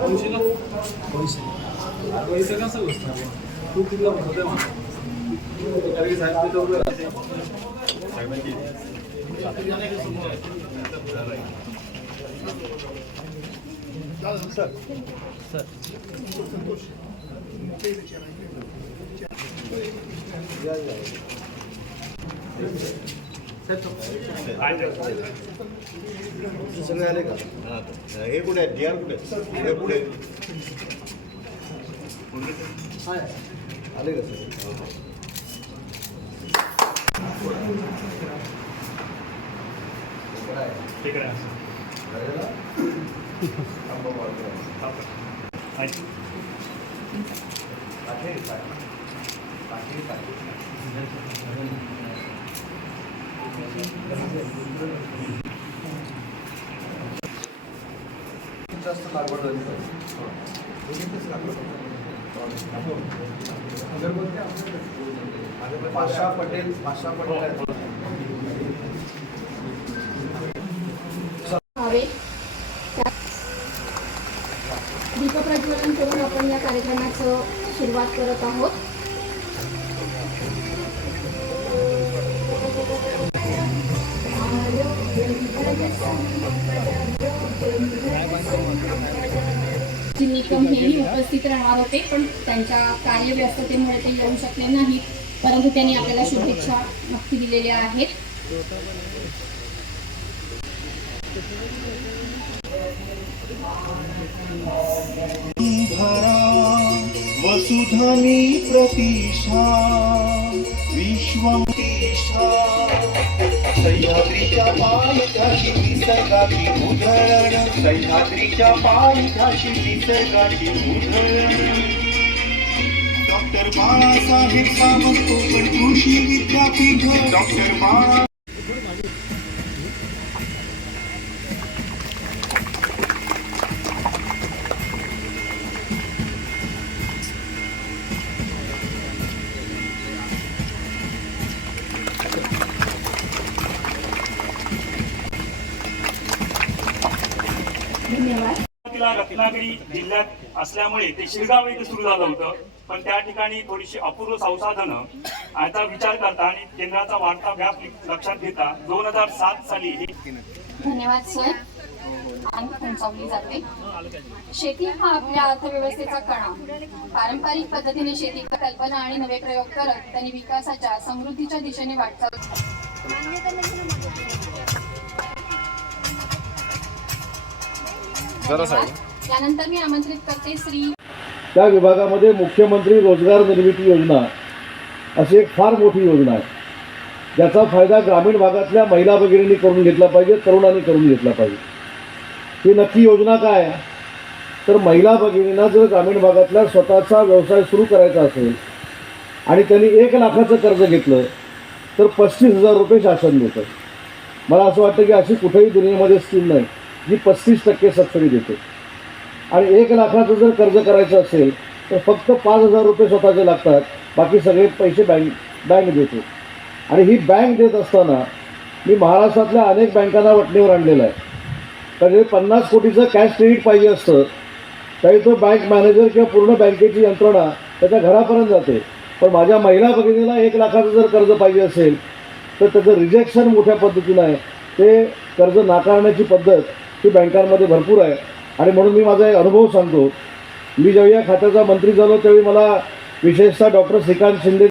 पैसे पैसे पैसे कसं बसणार तू तिथला होते कारण की साहेब तिथं राहते. सगळे आले का हे कुठे आहेत डी आर कुठे आहेत? हे पुढे आले का जास्त लागवड झाली पाहिजे पाशा पटेल पाशा पटेल. आहेत. हवे. दीपप्रज्वलन करून आपण या कार्यक्रमाचं सुरुवात करत आहोत. निकम हेही उपस्थित राहणार होते पण त्यांच्या कार्यव्यस्ततेमुळे ते येऊ शकले नाहीत. परंतु त्यांनी आपल्याला शुभेच्छा नक्की दिलेल्या आहेत. धरा वसुधनी प्रतिष्ठा विश्वमुतीष्ठा सह्याद्रीच्या पायथ्याशी निसर्गाची उधळण. सह्याद्रीच्या पायथ्याशी निसर्गाची उधळण. डॉक्टर बाळासाहेब सावंत कोकण कृषी विद्यापीठ. डॉक्टर बाळा धन्यवाद. रत्नागिरी जिल्ह्यात असल्यामुळे ते शिरगाव इथे सुरू झालं होतं. पण त्या ठिकाणी थोडीशी अपूर्व संसाधनं आता विचार करता आणि केंद्राचा वाढता व्याप लक्षात घेता दोन हजार सात साली धन्यवाद सर जाते. शेती हा आपल्या अर्थव्यवस्थेचा कणा. पारंपरिक पद्धतीने शेती कल्पना आणि नवे प्रयोग करत त्यांनी विकासाच्या समृद्धीच्या दिशेने वाटचाल धन्यवाद. त्यानंतर मी आमंत्रित करते श्री त्या विभागामध्ये मुख्यमंत्री रोजगार निर्मिती योजना अशी एक फार मोठी योजना आहे. ज्याचा फायदा ग्रामीण भागातल्या महिला भगिनींनी करून घेतला पाहिजे तरुणांनी करून घेतला पाहिजे. ही नक्की योजना काय? तर महिला भगिनींना जर ग्रामीण भागातल्या स्वतःचा व्यवसाय सुरू करायचा असेल आणि त्यांनी एक लाखाचं कर्ज घेतलं तर पस्तीस हजार रुपये शासन देतं. मला असं वाटतं की अशी कुठेही दुनियेमध्ये स्कीम नाही. जी पस्तीस टक्के सबसिडी देते. आणि एक लाखाचं जर कर्ज करायचं असेल तर फक्त पाच हजार रुपये स्वतःचे लागतात बाकी सगळे पैसे बँक बँक देते. आणि ही बँक देत असताना मी महाराष्ट्रातल्या अनेक बँकांना वटणीवर आणलेलं आहे. कारण पन्नास कोटीचं कॅश क्रेडिट पाहिजे असतं तरी तो बँक मॅनेजर किंवा पूर्ण बँकेची यंत्रणा त्याच्या घरापर्यंत जाते. पण माझ्या महिला भगिनीला एक लाखाचं जर कर्ज पाहिजे असेल तर त्याचं रिजेक्शन मोठ्या पद्धतीनं आहे. ते कर्ज नाकारण्याची पद्धत ही बँकांमध्ये भरपूर आहे. आणि म्हणून मी माझा एक अनुभव सांगतो. मी जेव्हा या खात्याचा मंत्री झालो त्यावेळी मला विशेषतः डॉक्टर श्रीकांत शिंदे